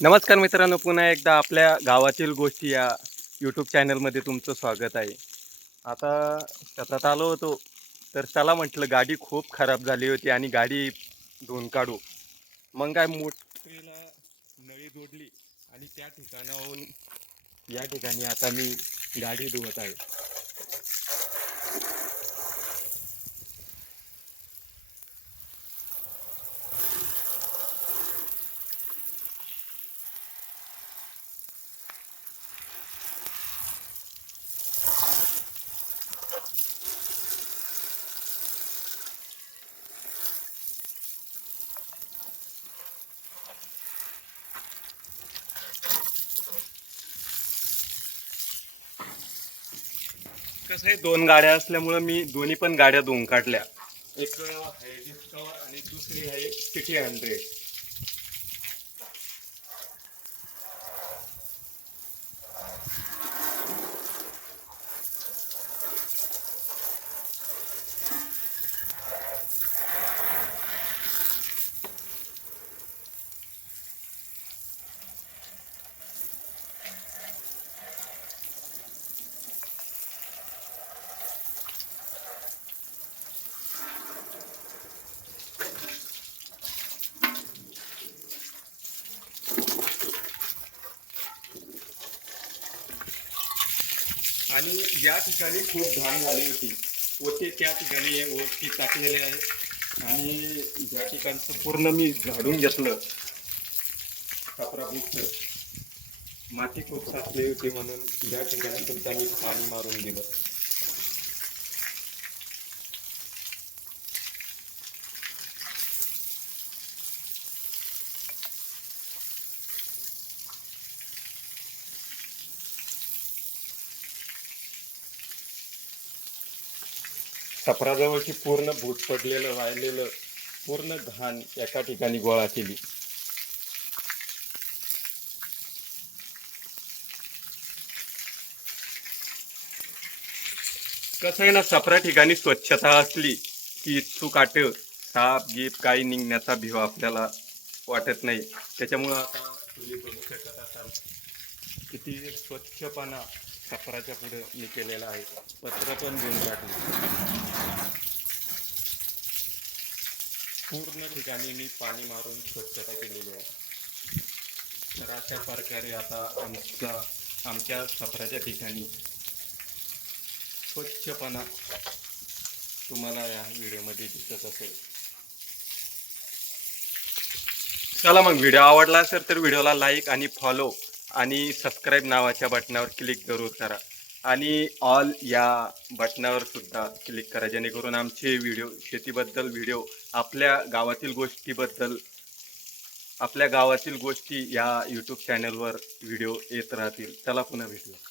नमस्कार मित्रांनो, पुन्हा एकदा आपल्या गावातील गोष्टी या यूट्यूब चॅनलमध्ये तुमचं स्वागत आहे. आता शेतात आलो होतो, तर चला म्हटलं गाडी खूप खराब झाली होती आणि गाडी धुवून काढू. मग काय मोटरीला नळी जोडली आणि त्या ठिकाणाहून या ठिकाणी आता मी गाडी धुवत आहे. कसं आहे, दोन गाड्या असल्यामुळं मी दोन्ही पण गाड्या धुवून काढल्या. एक आहे डिस्कवर आणि दुसरी आहे सिटी 100. आणि या ठिकाणी खूप घाण झाली होती. पोते त्या ठिकाणी वरती टाकलेले आहे आणि या ठिकाणचं पूर्ण मी झाडून घेतलं. कपडा माती खूप साचली होती म्हणून या ठिकाणी सुद्धा मी पाणी मारून दिलं. छपराजवळची पूर्ण भूत पडलेलं वाळलेलं पूर्ण घाण एका ठिकाणी गोळा केली. कसं आहे ना, छपरा ठिकाणी स्वच्छता असली की इच्छू काट साप गीप काही निघण्याचा भीव आपल्याला वाटत नाही. त्याच्यामुळं आता तुम्ही बघू शकत असाल किती स्वच्छपणा छपराच्या पुढे मी केलेला आहे. पत्र पण घेऊन टाकली. पूर्ण ठिकाणी मी पाणी मारून स्वच्छता केलेली आहे. तर अशा प्रकारे आता आमच्या छपराच्या ठिकाणी स्वच्छपणा तुम्हाला या व्हिडिओमध्ये दिसत असेल. चला मग, व्हिडिओ आवडला असेल तर व्हिडिओला लाईक आणि फॉलो आणि सबस्क्राईब नावाच्या बटनावर क्लिक जरूर करा आणि ऑल या बटनावर सुद्धा क्लिक करा, जेणेकरून आमचे व्हिडिओ शेतीबद्दल व्हिडिओ आपल्या गावातील गोष्टी या यूट्यूब चॅनलवर व्हिडिओ येत राहतील. चला पुन्हा भेटूया.